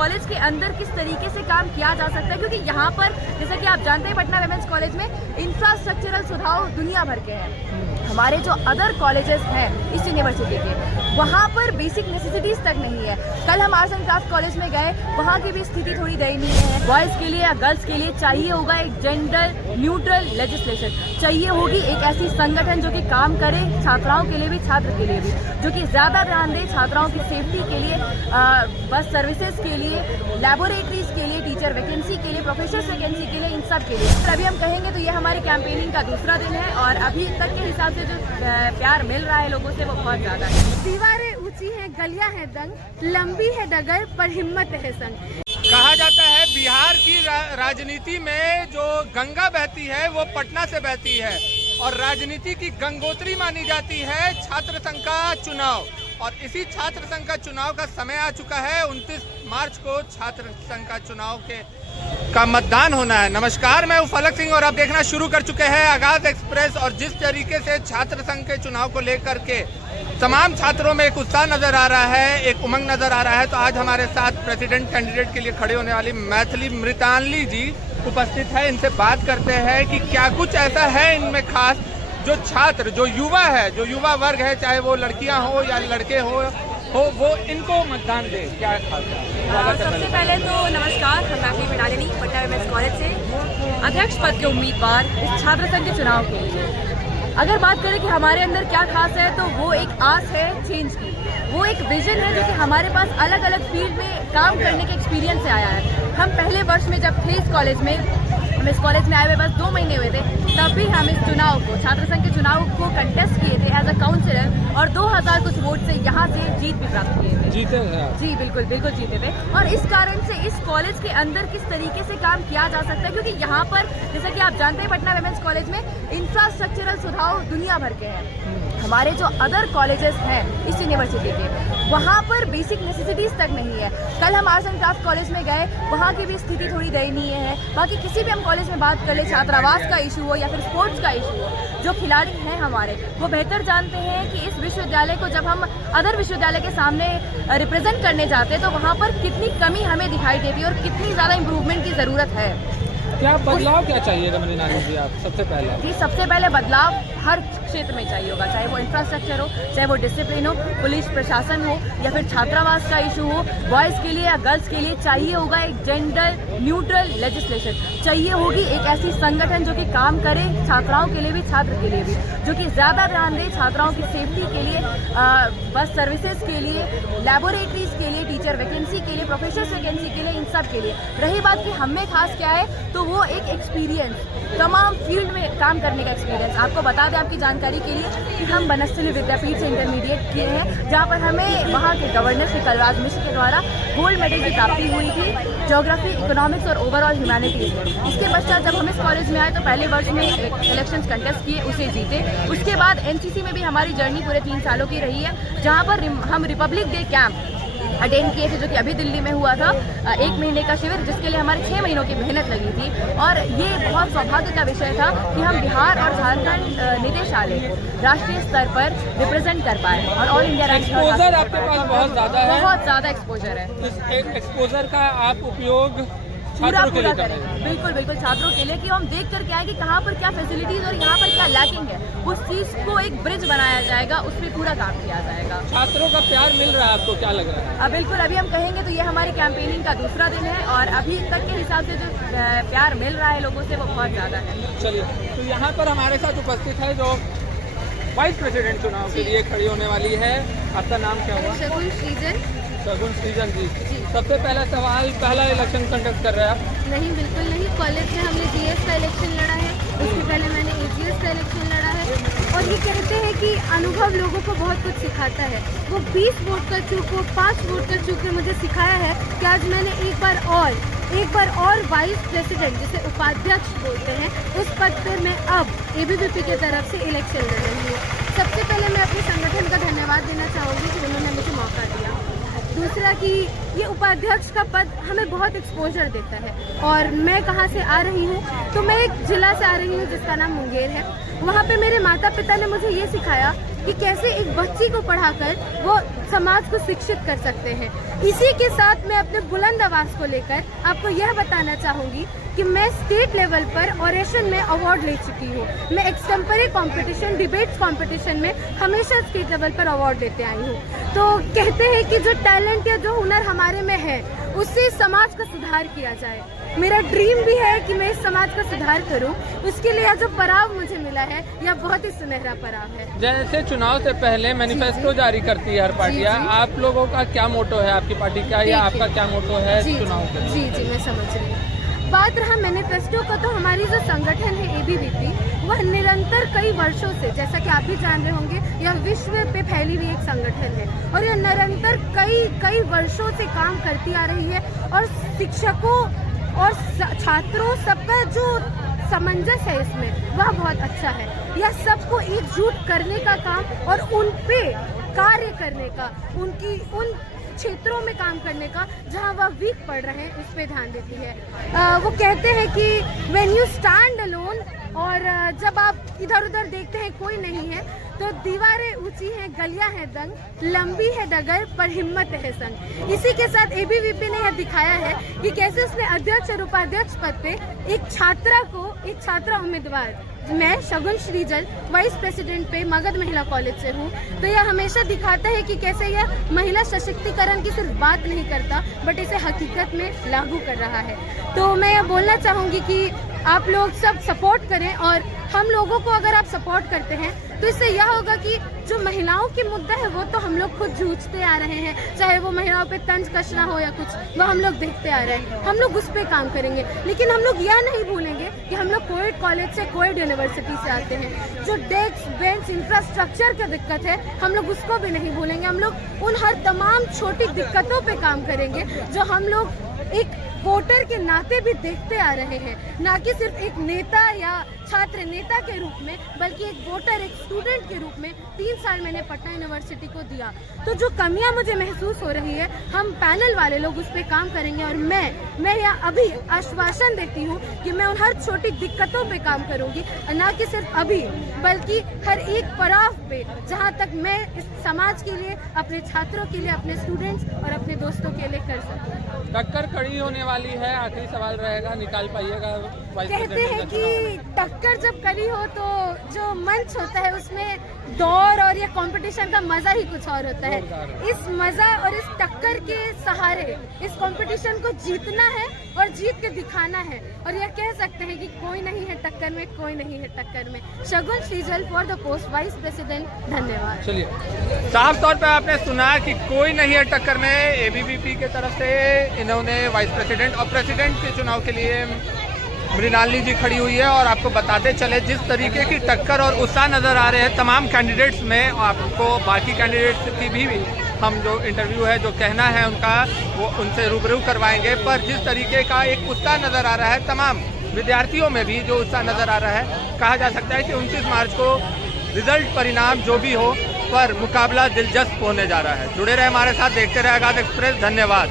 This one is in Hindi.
कॉलेज के अंदर किस तरीके से काम किया जा सकता है, क्योंकि यहाँ पर जैसा कि आप जानते हैं पटना विमेंस कॉलेज में इंफ्रास्ट्रक्चरल सुधार दुनिया भर के हैं। हमारे जो अदर कॉलेजेस हैं इस यूनिवर्सिटी के, वहाँ पर बेसिक नेसेसिटीज़ तक नहीं है। कल हम आर्ट्स एंड क्राफ्ट कॉलेज में गए, वहाँ की भी स्थिति थोड़ी दयनीय है। बॉयज़ के लिए या गर्ल्स के लिए चाहिए होगा एक जेंडर न्यूट्रल लेजिस्लेशन, चाहिए होगी एक ऐसी संगठन जो कि काम करे छात्राओं के लिए भी छात्र के लिए भी, जो कि ज़्यादा ध्यान दे छात्राओं की सेफ्टी के लिए, बस सर्विसेज के लिए, लैबोरेटरीज के लिए, टीचर वैकेंसी के लिए, प्रोफेसर वैकेंसी के लिए, इन सब के लिए। अभी हम कहेंगे तो ये हमारी कैंपेनिंग का दूसरा दिन है और अभी तक के हिसाब से जो प्यार मिल रहा है लोगों से वो बहुत ज़्यादा है। दीवारें ऊंची हैं, गलियां हैं दंग, लंबी है डगर पर हिम्मत है संग। कहा जाता है बिहार की राजनीति में जो गंगा बहती है वो पटना से बहती है और राजनीति की गंगोत्री मानी जाती है छात्र संघ का चुनाव। और इसी छात्र संघ का चुनाव का समय आ चुका है। 29 मार्च को छात्र संघ का चुनाव का मतदान होना है। नमस्कार, मैं फलक सिंह और आप देखना शुरू कर चुके हैं आगाज एक्सप्रेस। और जिस तरीके से छात्र संघ के चुनाव को लेकर के तमाम छात्रों में एक उत्साह नजर आ रहा है, एक उमंग नजर आ रहा है, तो आज हमारे साथ प्रेसिडेंट कैंडिडेट के लिए खड़े होने वाली मैथिली मृतांजलि जी उपस्थित है। इनसे बात करते हैं कि क्या कुछ ऐसा है इनमें खास जो छात्र, जो युवा है, जो युवा वर्ग है, चाहे वो लड़कियां हो या लड़के हो वो इनको मतदान दे। क्या खास है? सबसे पहले तो नमस्कार, हम मैथिली मृतांजलि पटना विमेंस कॉलेज से अध्यक्ष पद के उम्मीदवार इस छात्र संघ के चुनाव के लिए। अगर बात करें कि हमारे अंदर क्या खास है तो वो एक आस है चेंज की, वो एक विजन है जो कि हमारे पास अलग अलग फील्ड में काम करने के एक्सपीरियंस से आया है। हम पहले वर्ष में जब थे इस कॉलेज में, हम इस कॉलेज में आए हुए बस 2 महीने हुए थे, तब भी हम इस चुनाव को, छात्र संघ के चुनाव को कंटेस्ट किए थे एज अ काउंसिलर और 2000 कुछ वोट से यहाँ से जीत भी प्राप्त किए थे। जीते जी बिल्कुल बिल्कुल जीते थे। और इस कारण से इस कॉलेज के अंदर किस तरीके से काम किया जा सकता है, क्योंकि यहाँ पर जैसा कि आप जानते हैं पटना विमेंस कॉलेज में इंफ्रास्ट्रक्चरल सुधार दुनिया भर के हैं। हमारे जो अदर कॉलेजेस हैं इस यूनिवर्सिटी के, वहाँ पर बेसिक नेसेसिटीज़ तक नहीं है। कल हम आर्ट्स एंड क्राफ्ट कॉलेज में गए, वहाँ की भी स्थिति थोड़ी दयनीय है। बाकी किसी भी हम कॉलेज में बात कर ले, छात्रावास का इशू हो या फिर स्पोर्ट्स का इशू हो, जो खिलाड़ी हैं हमारे वो बेहतर जानते हैं कि इस विश्वविद्यालय को जब हम अदर विश्वविद्यालय के सामने रिप्रेजेंट करने जाते हैं तो वहाँ पर कितनी कमी हमें दिखाई देती है और कितनी ज़्यादा इम्प्रूवमेंट की ज़रूरत है। क्या बदलाव क्या चाहिए मृतांजलि जी आप सबसे पहले? जी सबसे पहले बदलाव हर क्षेत्र में चाहिए होगा, चाहे वो इंफ्रास्ट्रक्चर हो, चाहे वो डिसिप्लिन हो, पुलिस प्रशासन हो या फिर छात्रावास का इशू हो। बॉयज़ के लिए या गर्ल्स के लिए चाहिए होगा एक जेंडर न्यूट्रल लेजिस्लेशन, चाहिए होगी एक ऐसी संगठन जो कि काम करे छात्राओं के लिए भी छात्र के लिए भी, जो कि ज़्यादा ध्यान दे छात्राओं की सेफ्टी के लिए, बस सर्विसेज के लिए, लैबोरेटरीज के लिए, टीचर वैकेंसी के लिए, प्रोफेसर वैकेंसी के लिए, इन सब के लिए। रही बात कि हमें खास क्या है तो वो एक एक्सपीरियंस, तमाम फील्ड में काम करने का एक्सपीरियंस। आपको बता दें आपकी जानकारी के लिए कि हम बनस्थली विद्यापीठ से इंटरमीडिएट किए हैं, जहाँ पर हमें वहाँ के गवर्नर श्री कलराज मिश्र के द्वारा गोल्ड मेडल की प्राप्ति हुई थी ज्योग्राफी, इकोनॉमिक्स और ओवरऑल ह्यूमैनिटीज़ में। इसके पश्चात जब हम इस कॉलेज में आए तो पहले वर्ष में इलेक्शंस कंटेस्ट किए, उसे जीते। उसके बाद एनसीसी में भी हमारी जर्नी पूरे 3 सालों की रही है, जहाँ पर हम रिपब्लिक डे कैंप अटेंड किए थे जो कि अभी दिल्ली में हुआ था, 1 महीने का शिविर जिसके लिए हमारे 6 महीनों की मेहनत लगी थी। और ये बहुत सौभाग्य का विषय था कि हम बिहार और झारखंड निदेशालय को राष्ट्रीय स्तर पर रिप्रेजेंट कर पाए और ऑल इंडिया रैंक। एक्सपोजर आपके पास बहुत ज़्यादा है, बहुत ज़्यादा एक्सपोजर है। इस एक्सपोजर का आप उपयोग पूरा करें, बिल्कुल बिल्कुल छात्रों के लिए, कि हम देख कर के आए कि कहाँ पर क्या फैसिलिटीज और यहाँ पर क्या लैकिंग है, उस चीज़ को एक ब्रिज बनाया जाएगा, उस पर पूरा काम किया जाएगा। छात्रों का प्यार मिल रहा है आपको, क्या लग रहा है? बिल्कुल, अभी हम कहेंगे तो ये हमारी कैंपेनिंग का दूसरा दिन है और अभी तक के हिसाब से जो प्यार मिल रहा है लोगों से वो बहुत ज़्यादा है। चलिए, तो यहाँ पर हमारे साथ उपस्थित है जो वाइस प्रेसिडेंट चुनाव के लिए खड़ी होने वाली है। आपका नाम क्या हुआ? शगुन सृजन। शगुन सृजन जी, सबसे पहला सवाल, पहला इलेक्शन कंडक्ट कर रहे हैं आप? नहीं, बिल्कुल नहीं। कॉलेज में हमने जीएस का इलेक्शन लड़ा है, उससे पहले मैंने एजीएस का इलेक्शन लड़ा है। और ये कहते हैं कि अनुभव लोगों को बहुत कुछ सिखाता है। वो 20 वोट का चूक, वो 5 वोट का चूक ने मुझे सिखाया है कि आज मैंने एक बार और वाइस प्रेसिडेंट, जिसे उपाध्यक्ष बोलते हैं, उस पद पर मैं अब एबीवीपी की तरफ से इलेक्शन लड़ रही हूँ। सबसे पहले मैं अपने संगठन का धन्यवाद देना चाहूँगी कि उन्होंने मुझे मौका दिया। दूसरा कि ये उपाध्यक्ष का पद हमें बहुत एक्सपोजर देता है। और मैं कहाँ से आ रही हूँ तो मैं एक जिला से आ रही हूँ जिसका नाम मुंगेर है। वहाँ पे मेरे माता पिता ने मुझे ये सिखाया कि कैसे एक बच्ची को पढ़ाकर वो समाज को शिक्षित कर सकते हैं। इसी के साथ मैं अपने बुलंद आवाज को लेकर आपको यह बताना चाहूँगी कि मैं स्टेट लेवल पर ऑरेशन में अवार्ड ले चुकी हूँ। मैं एक्सटेम्पररी कंपटीशन, डिबेट्स कंपटीशन में हमेशा स्टेट लेवल पर अवार्ड लेते आई हूँ। तो कहते हैं कि जो टैलेंट या जो हुनर हमारे में है उससे समाज का सुधार किया जाए। मेरा ड्रीम भी है कि मैं इस समाज का सुधार करूं। उसके लिए जो पड़ाव मुझे मिला है यह बहुत ही सुनहरा पड़ाव है। जैसे चुनाव से पहले मैनिफेस्टो जारी करती है हर पार्टियां, आप लोगों का क्या मोटो है, आपकी पार्टी का या आपका क्या मोटो है चुनाव के? जी मैं समझ रही हूँ। बात रहा मैनिफेस्टो का, तो हमारी जो संगठन है ABVP वह निरंतर कई वर्षों से, जैसा कि आप भी जान रहे होंगे, यह विश्व पे फैली हुई एक संगठन है और यह निरंतर कई वर्षों से काम करती आ रही है और शिक्षकों और छात्रों सबका जो सामंजस्य है इसमें वह बहुत अच्छा है। यह सबको एकजुट करने का काम और उन पे कार्य करने का, उन क्षेत्रों में काम करने का जहां वह वीक पड़ रहे हैं उस पे ध्यान देती है। वो कहते हैं कि व्हेन यू स्टैंड अलोन, और जब आप इधर उधर देखते हैं कोई नहीं है, तो दीवारें ऊंची हैं, गलियां हैं दंग, लंबी है डगर पर हिम्मत है संग। इसी के साथ ABVP ने यह दिखाया है कि कैसे उसने अध्यक्ष और उपाध्यक्ष पद पे एक छात्रा उम्मीदवार, मैं शगुन श्रीजल वाइस प्रेसिडेंट पे मगध महिला कॉलेज से हूँ, तो यह हमेशा दिखाता है कि कैसे यह महिला सशक्तिकरण की सिर्फ बात नहीं करता बट इसे हकीकत में लागू कर रहा है। तो मैं यह बोलना चाहूँगी कि आप लोग सब सपोर्ट करें, और हम लोगों को अगर आप सपोर्ट करते हैं तो इससे यह होगा कि जो महिलाओं की मुद्दा है वो तो हम लोग खुद जूझते आ रहे हैं, चाहे वो महिलाओं पे तंज कसना हो या कुछ, वो हम लोग देखते आ रहे हैं, हम लोग उस पर काम करेंगे। लेकिन हम लोग यह नहीं भूलेंगे कि हम लोग कोविड कॉलेज से, कोविड यूनिवर्सिटी से आते हैं। जो डेस्क बेंच इंफ्रास्ट्रक्चर की दिक्कत है हम लोग उसको भी नहीं भूलेंगे। हम लोग उन हर तमाम छोटी दिक्कतों पे काम करेंगे जो हम लोग एक वोटर के नाते भी देखते आ रहे हैं, ना कि सिर्फ एक नेता या छात्र नेता के रूप में, बल्कि एक वोटर, एक स्टूडेंट के रूप में 3 साल मैंने पटना यूनिवर्सिटी को दिया। तो जो कमियां मुझे महसूस हो रही है, हम पैनल वाले लोग उस पर काम करेंगे और मैं यहाँ अभी आश्वासन देती हूँ कि मैं उन हर छोटी दिक्कतों पे काम करूँगी, ना कि सिर्फ अभी बल्कि हर एक पड़ाव पे, जहाँ तक मैं इस समाज के लिए, अपने छात्रों के लिए, अपने स्टूडेंट्स और अपने दोस्तों के लिए कर सकूँ। टक्कर कड़ी होने वाली है, आखिरी सवाल रहेगा, निकाल पाइएगा? कहते हैं कि टक्कर जब कड़ी हो तो जो मंच होता है उसमें दौड़ और ये कंपटीशन का मजा ही कुछ और होता है। इस मजा और इस टक्कर के सहारे इस कंपटीशन को जीतना है और जीत के दिखाना है, और यह कह सकते हैं कि कोई नहीं है टक्कर में, कोई नहीं है टक्कर में। Shagun Shrijal for the post vice president. धन्यवाद। चलिए, साफ तौर पे आपने सुना कि कोई नहीं है टक्कर में। ABVP के तरफ से इन्होंने वाइस प्रेसिडेंट और प्रेसिडेंट के चुनाव के लिए मृणालिनी जी खड़ी हुई है, और आपको बताते चले जिस तरीके की टक्कर और उत्साह नज़र आ रहे हैं तमाम कैंडिडेट्स में, आपको बाकी कैंडिडेट्स की भी हम जो इंटरव्यू है, जो कहना है उनका, वो उनसे रूबरू करवाएंगे। पर जिस तरीके का एक उत्साह नज़र आ रहा है, तमाम विद्यार्थियों में भी जो उत्साह नज़र आ रहा है, कहा जा सकता है कि 29 मार्च को रिजल्ट परिणाम जो भी हो, पर मुकाबला दिलचस्प होने जा रहा है। जुड़े रहे हमारे साथ, देखते रहे आगाज़ एक्सप्रेस। धन्यवाद।